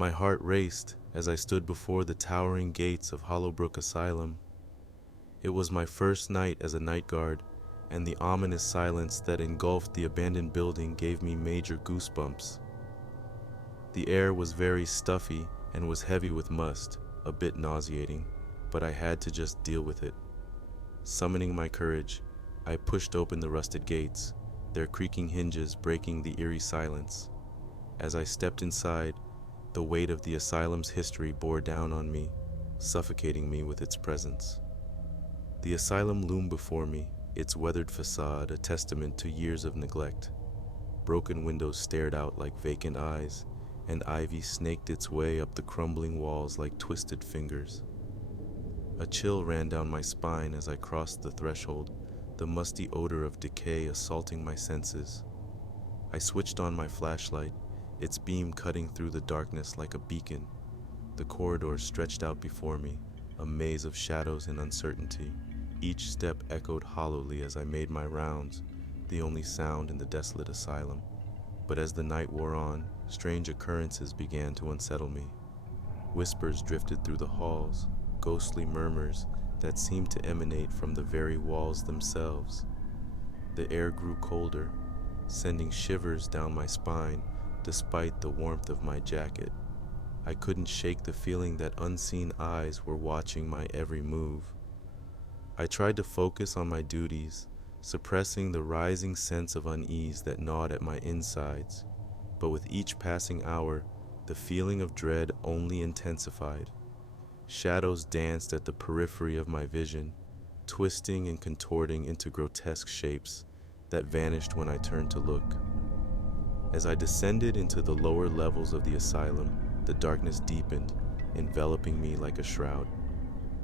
My heart raced as I stood before the towering gates of Hollowbrook Asylum. It was my first night as a night guard, and the ominous silence that engulfed the abandoned building gave me major goosebumps. The air was very stuffy and was heavy with must, a bit nauseating, but I had to just deal with it. Summoning my courage, I pushed open the rusted gates, their creaking hinges breaking the eerie silence. As I stepped inside, the weight of the asylum's history bore down on me, suffocating me with its presence. The asylum loomed before me, its weathered facade a testament to years of neglect. Broken windows stared out like vacant eyes, and ivy snaked its way up the crumbling walls like twisted fingers. A chill ran down my spine as I crossed the threshold, the musty odor of decay assaulting my senses. I switched on my flashlight, its beam cutting through the darkness like a beacon. The corridor stretched out before me, a maze of shadows and uncertainty. Each step echoed hollowly as I made my rounds, the only sound in the desolate asylum. But as the night wore on, strange occurrences began to unsettle me. Whispers drifted through the halls, ghostly murmurs that seemed to emanate from the very walls themselves. The air grew colder, sending shivers down my spine despite the warmth of my jacket. I couldn't shake the feeling that unseen eyes were watching my every move. I tried to focus on my duties, suppressing the rising sense of unease that gnawed at my insides, but with each passing hour, the feeling of dread only intensified. Shadows danced at the periphery of my vision, twisting and contorting into grotesque shapes that vanished when I turned to look. As I descended into the lower levels of the asylum, the darkness deepened, enveloping me like a shroud.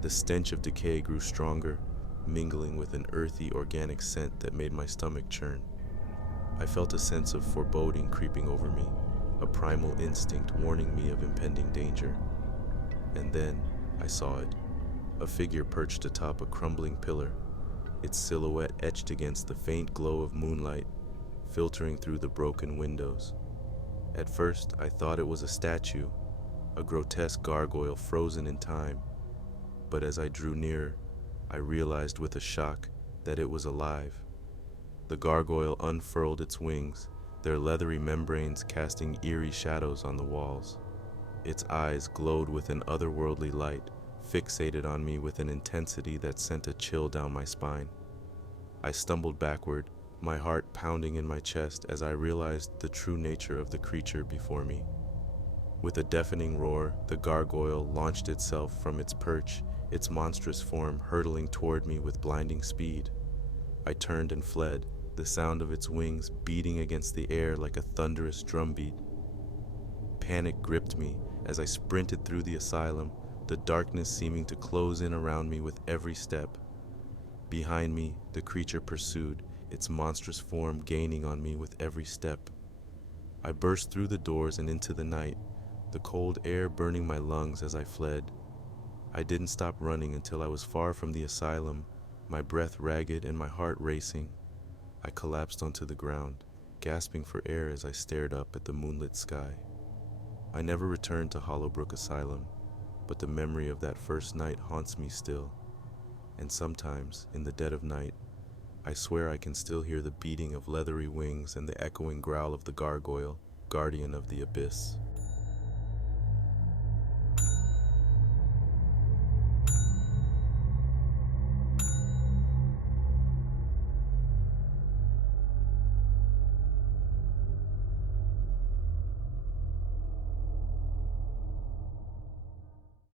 The stench of decay grew stronger, mingling with an earthy, organic scent that made my stomach churn. I felt a sense of foreboding creeping over me, a primal instinct warning me of impending danger. And then I saw it, a figure perched atop a crumbling pillar, its silhouette etched against the faint glow of moonlight, filtering through the broken windows. At first, I thought it was a statue, a grotesque gargoyle frozen in time. But as I drew nearer, I realized with a shock that it was alive. The gargoyle unfurled its wings, their leathery membranes casting eerie shadows on the walls. Its eyes glowed with an otherworldly light, fixated on me with an intensity that sent a chill down my spine. I stumbled backward, my heart pounding in my chest as I realized the true nature of the creature before me. With a deafening roar, the gargoyle launched itself from its perch, its monstrous form hurtling toward me with blinding speed. I turned and fled, the sound of its wings beating against the air like a thunderous drumbeat. Panic gripped me as I sprinted through the asylum, the darkness seeming to close in around me with every step. Behind me, the creature pursued, its monstrous form gaining on me with every step. I burst through the doors and into the night, the cold air burning my lungs as I fled. I didn't stop running until I was far from the asylum, my breath ragged and my heart racing. I collapsed onto the ground, gasping for air as I stared up at the moonlit sky. I never returned to Hollowbrook Asylum, but the memory of that first night haunts me still. And sometimes, in the dead of night, I swear I can still hear the beating of leathery wings and the echoing growl of the gargoyle, guardian of the abyss.